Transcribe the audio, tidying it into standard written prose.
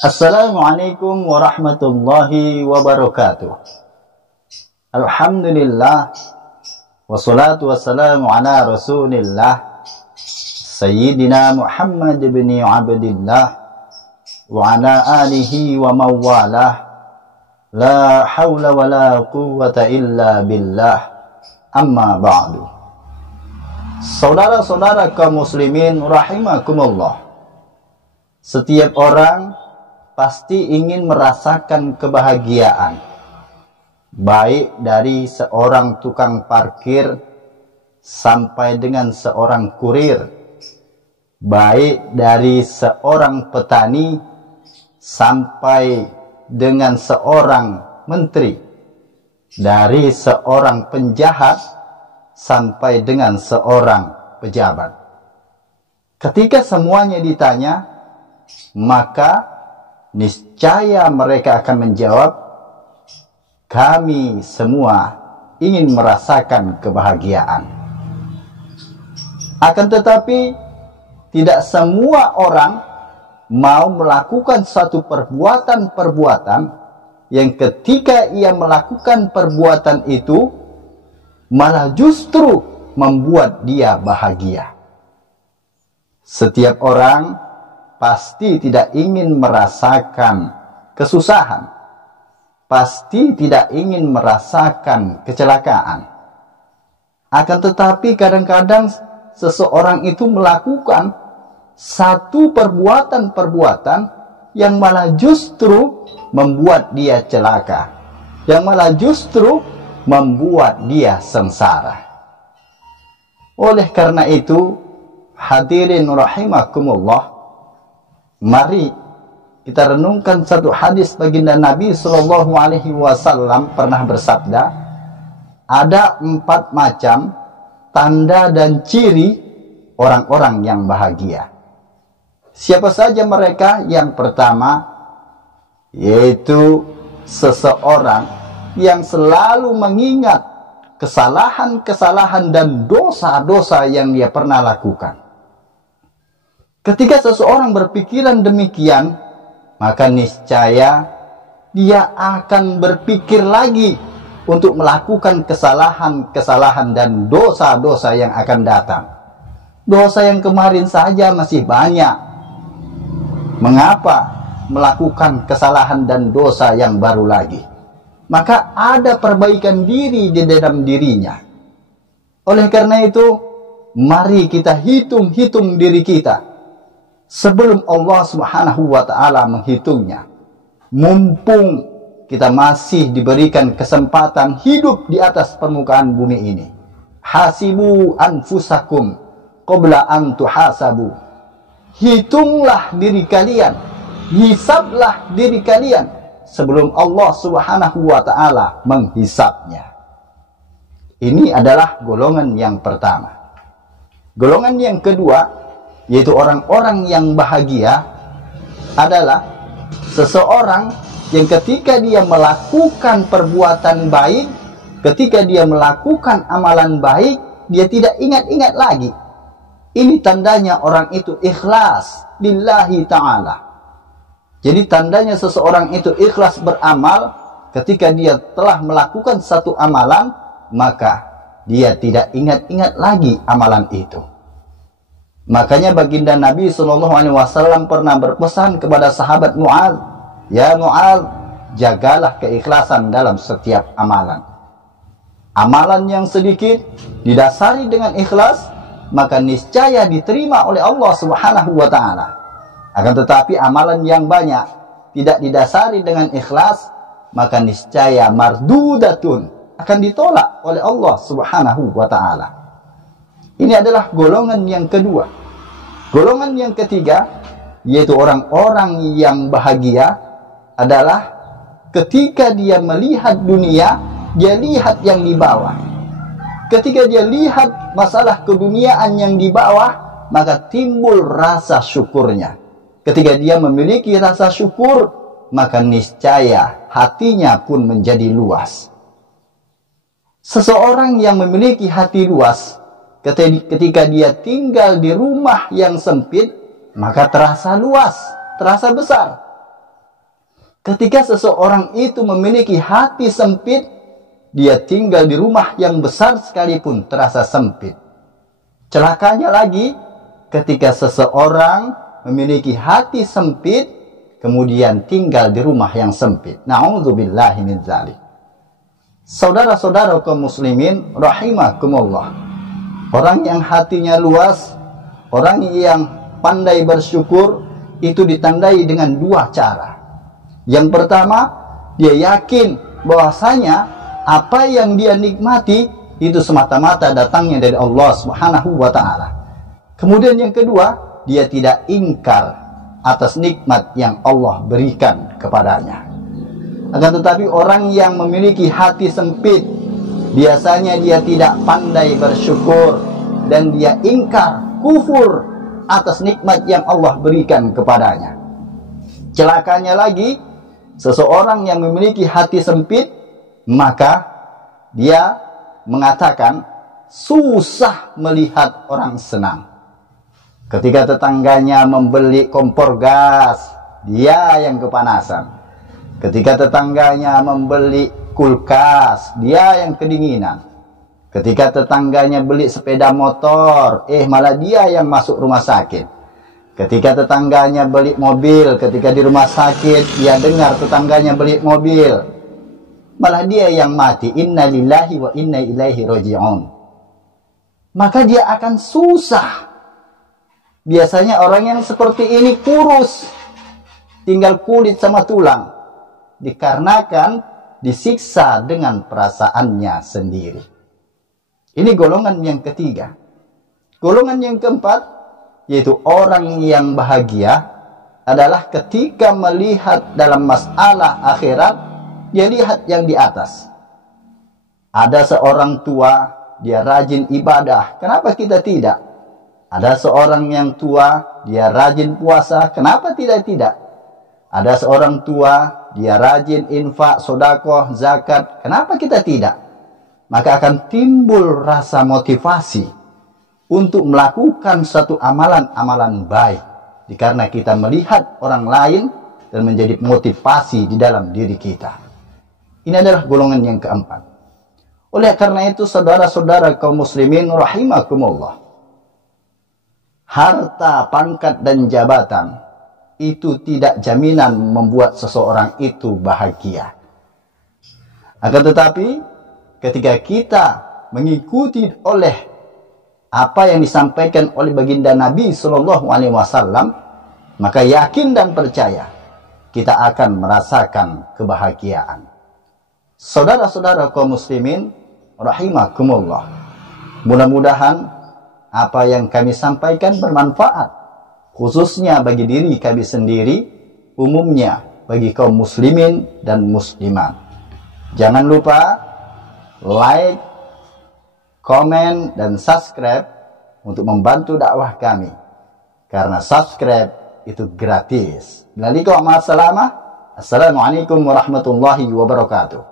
Assalamualaikum warahmatullahi wabarakatuh. Alhamdulillah, wassalatu wassalamu ala rasulillah Sayyidina Muhammad bin Abdillah wa ala alihi wa mawalah. La hawla wa la quwwata illa billah. Amma ba'du. Saudara-saudara kaum muslimin rahimakumullah, setiap orang pasti ingin merasakan kebahagiaan, baik dari seorang tukang parkir sampai dengan seorang kurir, baik dari seorang petani sampai dengan seorang menteri, dari seorang penjahat sampai dengan seorang pejabat. Ketika semuanya ditanya, maka niscaya mereka akan menjawab, kami semua ingin merasakan kebahagiaan. Akan tetapi, tidak semua orang mau melakukan suatu perbuatan-perbuatan yang ketika ia melakukan perbuatan itu, malah justru membuat dia bahagia. Setiap orang pasti tidak ingin merasakan kesusahan, pasti tidak ingin merasakan kecelakaan. Akan tetapi kadang-kadang seseorang itu melakukan satu perbuatan-perbuatan yang malah justru membuat dia celaka, yang malah justru membuat dia sengsara. Oleh karena itu, hadirin rahimakumullah, mari kita renungkan satu hadis baginda Nabi Shallallahu Alaihi Wasallam pernah bersabda, ada 4 macam tanda dan ciri orang-orang yang bahagia. Siapa saja mereka? Yang pertama, yaitu seseorang yang selalu mengingat kesalahan-kesalahan dan dosa-dosa yang dia pernah lakukan. Ketika seseorang berpikiran demikian, maka niscaya dia akan berpikir lagi untuk melakukan kesalahan-kesalahan dan dosa-dosa yang akan datang. Dosa yang kemarin saja masih banyak. Mengapa melakukan kesalahan dan dosa yang baru lagi? Maka ada perbaikan diri di dalam dirinya. Oleh karena itu, mari kita hitung-hitung diri kita sebelum Allah Subhanahu wa ta'ala menghitungnya. Mumpung kita masih diberikan kesempatan hidup di atas permukaan bumi ini. Hasibu anfusakum qabla an tuhasabu. Hitunglah diri kalian, hisablah diri kalian sebelum Allah Subhanahu wa ta'ala menghisabnya. Ini adalah golongan yang pertama. Golongan yang kedua, yaitu orang-orang yang bahagia, adalah seseorang yang ketika dia melakukan perbuatan baik, ketika dia melakukan amalan baik, dia tidak ingat-ingat lagi. Ini tandanya orang itu ikhlas lillahi ta'ala. Jadi tandanya seseorang itu ikhlas beramal, ketika dia telah melakukan satu amalan, maka dia tidak ingat-ingat lagi amalan itu. Makanya baginda Nabi Shallallahu Alaihi Wasallam pernah berpesan kepada sahabat Mu'adz, ya Mu'adz, jagalah keikhlasan dalam setiap amalan. Amalan yang sedikit didasari dengan ikhlas, maka niscaya diterima oleh Allah Subhanahu wa ta'ala. Akan tetapi amalan yang banyak tidak didasari dengan ikhlas, maka niscaya mardudatun, akan ditolak oleh Allah Subhanahu wa ta'ala. Ini adalah golongan yang kedua. Golongan yang ketiga, yaitu orang-orang yang bahagia, adalah ketika dia melihat dunia, dia lihat yang di bawah. Ketika dia lihat masalah keduniaan yang di bawah, maka timbul rasa syukurnya. Ketika dia memiliki rasa syukur, maka niscaya hatinya pun menjadi luas. Seseorang yang memiliki hati luas, ketika dia tinggal di rumah yang sempit, maka terasa luas, terasa besar. Ketika seseorang itu memiliki hati sempit, dia tinggal di rumah yang besar sekalipun terasa sempit. Celakanya lagi, ketika seseorang memiliki hati sempit, kemudian tinggal di rumah yang sempit. Na'udzubillahi min dzalik. Saudara-saudara kaum muslimin rahimakumullah. Orang yang hatinya luas, orang yang pandai bersyukur, itu ditandai dengan dua cara. Yang pertama, dia yakin bahwasanya apa yang dia nikmati itu semata-mata datangnya dari Allah Subhanahu wa taala. Kemudian yang kedua, dia tidak ingkar atas nikmat yang Allah berikan kepadanya. Akan tetapi orang yang memiliki hati sempit, biasanya dia tidak pandai bersyukur dan dia ingkar, kufur atas nikmat yang Allah berikan kepadanya. Celakanya lagi, seseorang yang memiliki hati sempit, maka dia mengatakan susah melihat orang senang. Ketika tetangganya membeli kompor gas, dia yang kepanasan. Ketika tetangganya membeli kulkas, dia yang kedinginan. Ketika tetangganya beli sepeda motor, malah dia yang masuk rumah sakit. Ketika tetangganya beli mobil, ketika di rumah sakit, dia dengar tetangganya beli mobil, malah dia yang mati. Inna lillahi wa inna ilaihi raji'un. Maka dia akan susah. Biasanya orang yang seperti ini kurus, tinggal kulit sama tulang, dikarenakan disiksa dengan perasaannya sendiri. Ini golongan yang ketiga. Golongan yang keempat, yaitu orang yang bahagia, adalah ketika melihat dalam masalah akhirat, dia lihat yang di atas. Ada seorang tua, dia rajin ibadah, kenapa kita tidak? Ada seorang yang tua, dia rajin puasa, kenapa tidak? Ada seorang tua, dia rajin infak, sedekah, zakat, kenapa kita tidak? Maka akan timbul rasa motivasi untuk melakukan satu amalan-amalan baik, karena kita melihat orang lain dan menjadi motivasi di dalam diri kita. Ini adalah golongan yang keempat. Oleh karena itu, saudara-saudara kaum muslimin rahimakumullah, harta, pangkat, dan jabatan itu tidak jaminan membuat seseorang itu bahagia. Akan tetapi, ketika kita mengikuti oleh apa yang disampaikan oleh baginda Nabi Shallallahu Alaihi Wasallam, maka yakin dan percaya kita akan merasakan kebahagiaan. Saudara-saudara kaum muslimin rahimakumullah, mudah-mudahan apa yang kami sampaikan bermanfaat, khususnya bagi diri kami sendiri, umumnya bagi kaum muslimin dan muslimat. Jangan lupa like, komen, dan subscribe untuk membantu dakwah kami, karena subscribe itu gratis. Assalamualaikum warahmatullahi wabarakatuh.